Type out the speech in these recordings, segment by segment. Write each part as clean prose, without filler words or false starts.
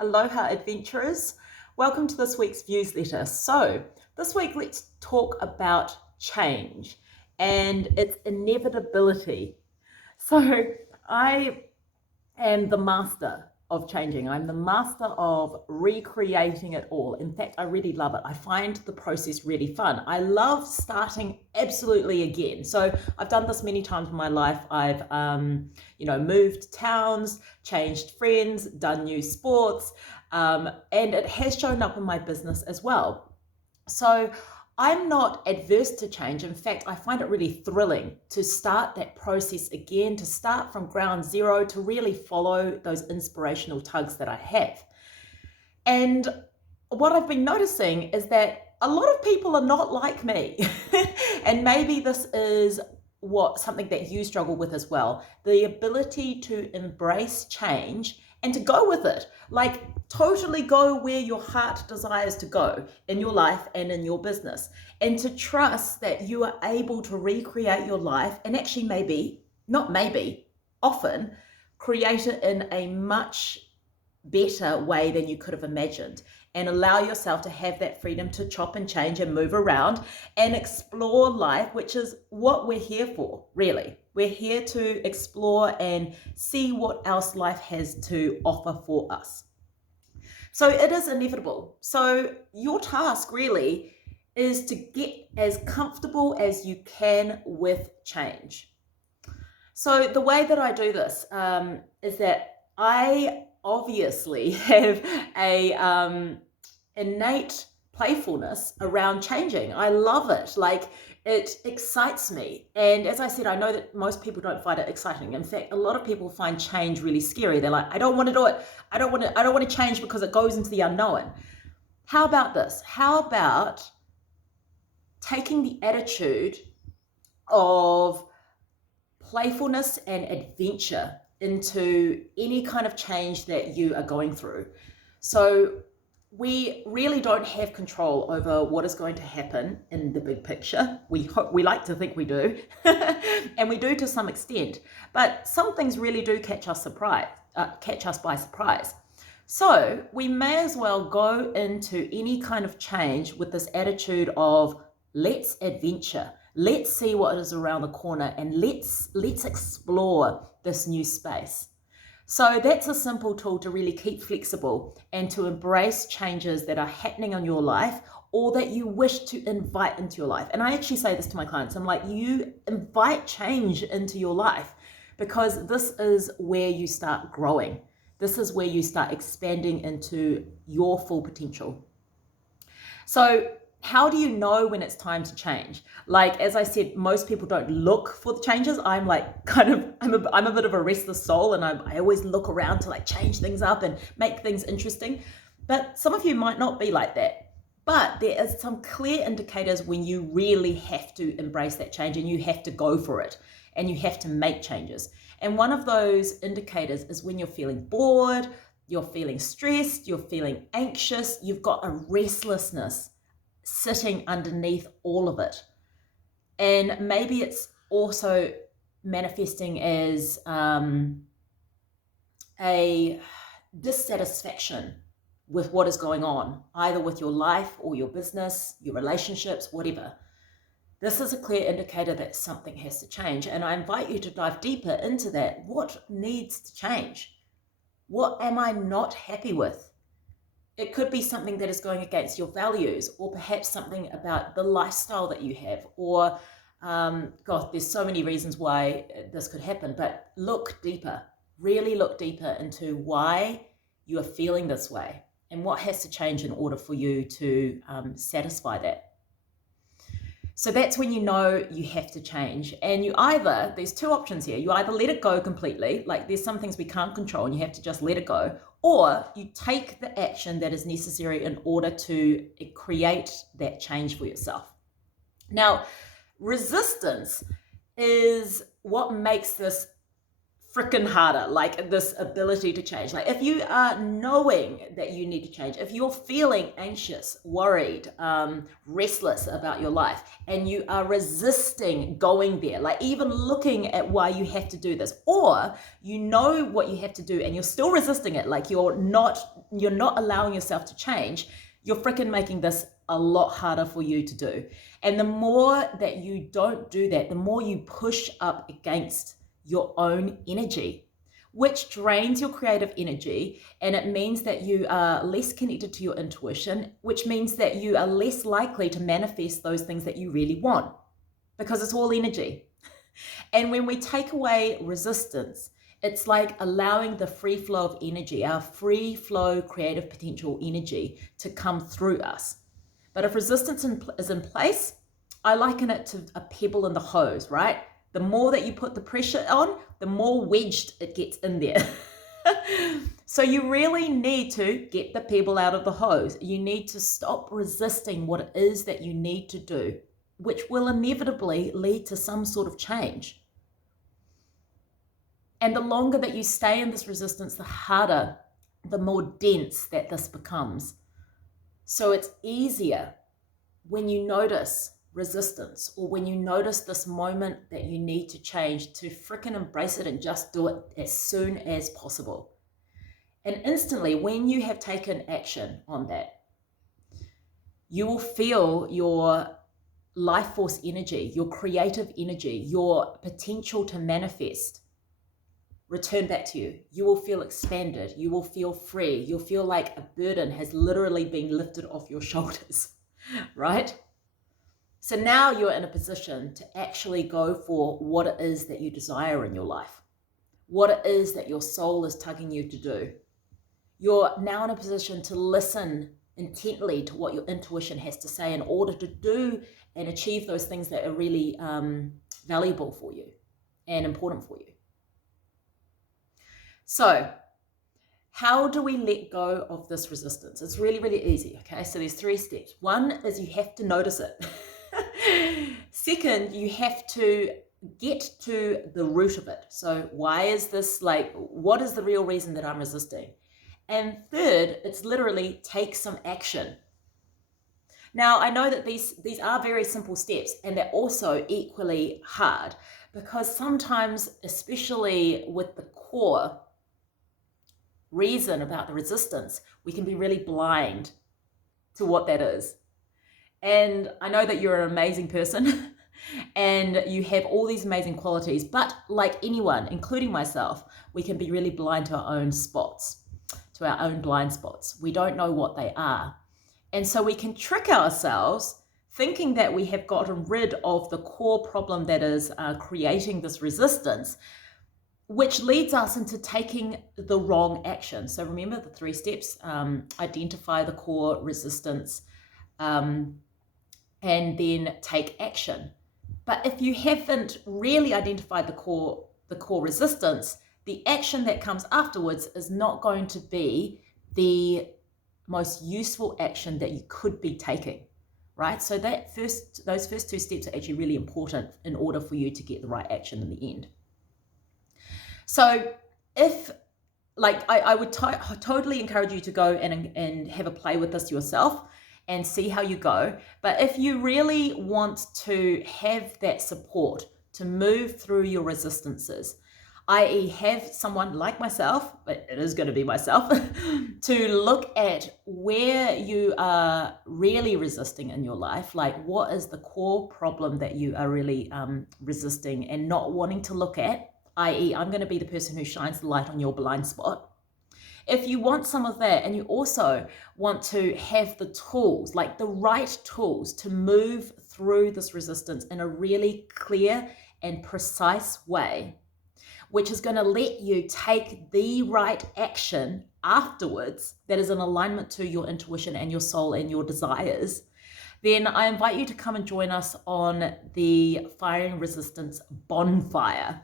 Aloha adventurers. Welcome to this week's Viewsletter. So, this week let's talk about change and its inevitability. So, I am the master of changing. I'm the master of recreating it all. In fact, I really love it. I find the process really fun. I love starting absolutely again. So I've done this many times in my life. I've, moved towns, changed friends, done new sports, and it has shown up in my business as well. So I'm not adverse to change. In fact, I find it really thrilling to start that process again, to start from ground zero, to really follow those inspirational tugs that I have. And what I've been noticing is that a lot of people are not like me. And maybe this is something that you struggle with as well, the ability to embrace change and to go with it, like totally go where your heart desires to go in your life and in your business, and to trust that you are able to recreate your life and actually often create it in a much better way than you could have imagined, and allow yourself to have that freedom to chop and change and move around and explore life, which is what we're here for, really. We're here to explore and see what else life has to offer for us. So it is inevitable. So your task really is to get as comfortable as you can with change. So the way that I do this is that I obviously have a innate playfulness around changing. I love it. Like, it excites me. And as I said, I know that most people don't find it exciting. In fact, a lot of people find change really scary. They're like, I don't want to do it. I don't want to change because it goes into the unknown. How about this? How about taking the attitude of playfulness and adventure into any kind of change that you are going through? So we really don't have control over what is going to happen in the big picture. We like to think we do, and we do to some extent. But some things really do catch us by surprise. So we may as well go into any kind of change with this attitude of let's adventure. Let's see what is around the corner, and let's explore this new space. So that's a simple tool to really keep flexible and to embrace changes that are happening in your life or that you wish to invite into your life. And I actually say this to my clients. I'm like, you invite change into your life, because this is where you start growing. This is where you start expanding into your full potential. So how do you know when it's time to change? Like, as I said, most people don't look for the changes. I'm like, I'm a bit of a restless soul, and I always look around to like change things up and make things interesting. But some of you might not be like that. But there is some clear indicators when you really have to embrace that change, and you have to go for it, and you have to make changes. And one of those indicators is when you're feeling bored, you're feeling stressed, you're feeling anxious, you've got a restlessness sitting underneath all of it. And maybe it's also manifesting as a dissatisfaction with what is going on, either with your life or your business, your relationships, whatever. This is a clear indicator that something has to change. And I invite you to dive deeper into that. What needs to change? What am I not happy with? It could be something that is going against your values, or perhaps something about the lifestyle that you have, or there's so many reasons why this could happen. But look deeper, really look deeper into why you are feeling this way and what has to change in order for you to satisfy that. So that's when you know you have to change. And there's two options here. You either let it go completely, like there's some things we can't control and you have to just let it go, or you take the action that is necessary in order to create that change for yourself. Now, resistance is what makes this freaking harder, like this ability to change. Like if you are knowing that you need to change, if you're feeling anxious, worried, restless about your life, and you are resisting going there, like even looking at why you have to do this, or you know what you have to do and you're still resisting it, like you're not allowing yourself to change, you're freaking making this a lot harder for you to do. And the more that you don't do that, the more you push up against your own energy, which drains your creative energy. And it means that you are less connected to your intuition, which means that you are less likely to manifest those things that you really want, because it's all energy. And when we take away resistance, it's like allowing the free flow of energy, our free flow creative potential energy, to come through us. But if resistance is in place, I liken it to a pebble in the hose, right? The more that you put the pressure on, the more wedged it gets in there. So you really need to get the pebble out of the hose. You need to stop resisting what it is that you need to do, which will inevitably lead to some sort of change. And the longer that you stay in this resistance, the harder, the more dense that this becomes. So it's easier when you notice resistance, or when you notice this moment that you need to change, to frickin' embrace it and just do it as soon as possible. And instantly, when you have taken action on that, you will feel your life force energy, your creative energy, your potential to manifest return back to you. You will feel expanded. You will feel free. You'll feel like a burden has literally been lifted off your shoulders, right? So now you're in a position to actually go for what it is that you desire in your life, what it is that your soul is tugging you to do. You're now in a position to listen intently to what your intuition has to say in order to do and achieve those things that are really valuable for you and important for you. So how do we let go of this resistance? It's really, really easy, okay? So there's 3 steps. One is you have to notice it. Second, you have to get to the root of it. So why is this, like, what is the real reason that I'm resisting? And third, it's literally take some action. Now, I know that these are very simple steps, and they're also equally hard, because sometimes, especially with the core reason about the resistance, we can be really blind to what that is. And I know that you're an amazing person and you have all these amazing qualities, but like anyone, including myself, we can be really blind to our own spots, to our own blind spots. We don't know what they are. And so we can trick ourselves thinking that we have gotten rid of the core problem that is creating this resistance, which leads us into taking the wrong action. So remember the 3 steps: identify the core resistance, and then take action. But if you haven't really identified the core resistance, the action that comes afterwards is not going to be the most useful action that you could be taking, right? So those first 2 steps are actually really important in order for you to get the right action in the end. So if, like, I would totally encourage you to go and have a play with this yourself and see how you go. But if you really want to have that support to move through your resistances, i.e. have someone like myself, but it is going to be myself, to look at where you are really resisting in your life, like what is the core problem that you are really resisting and not wanting to look at, i.e. I'm going to be the person who shines the light on your blind spot. If you want some of that, and you also want to have the tools, like the right tools to move through this resistance in a really clear and precise way, which is going to let you take the right action afterwards that is in alignment to your intuition and your soul and your desires, then I invite you to come and join us on the Firing Resistance Bonfire.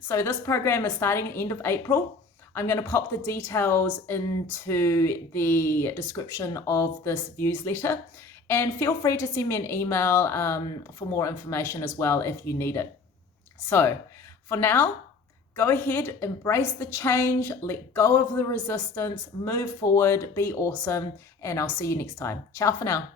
So this program is starting at the end of April. I'm going to pop the details into the description of this Viewsletter, and feel free to send me an email for more information as well if you need it. So for now, go ahead, embrace the change, let go of the resistance, move forward, be awesome, and I'll see you next time. Ciao for now.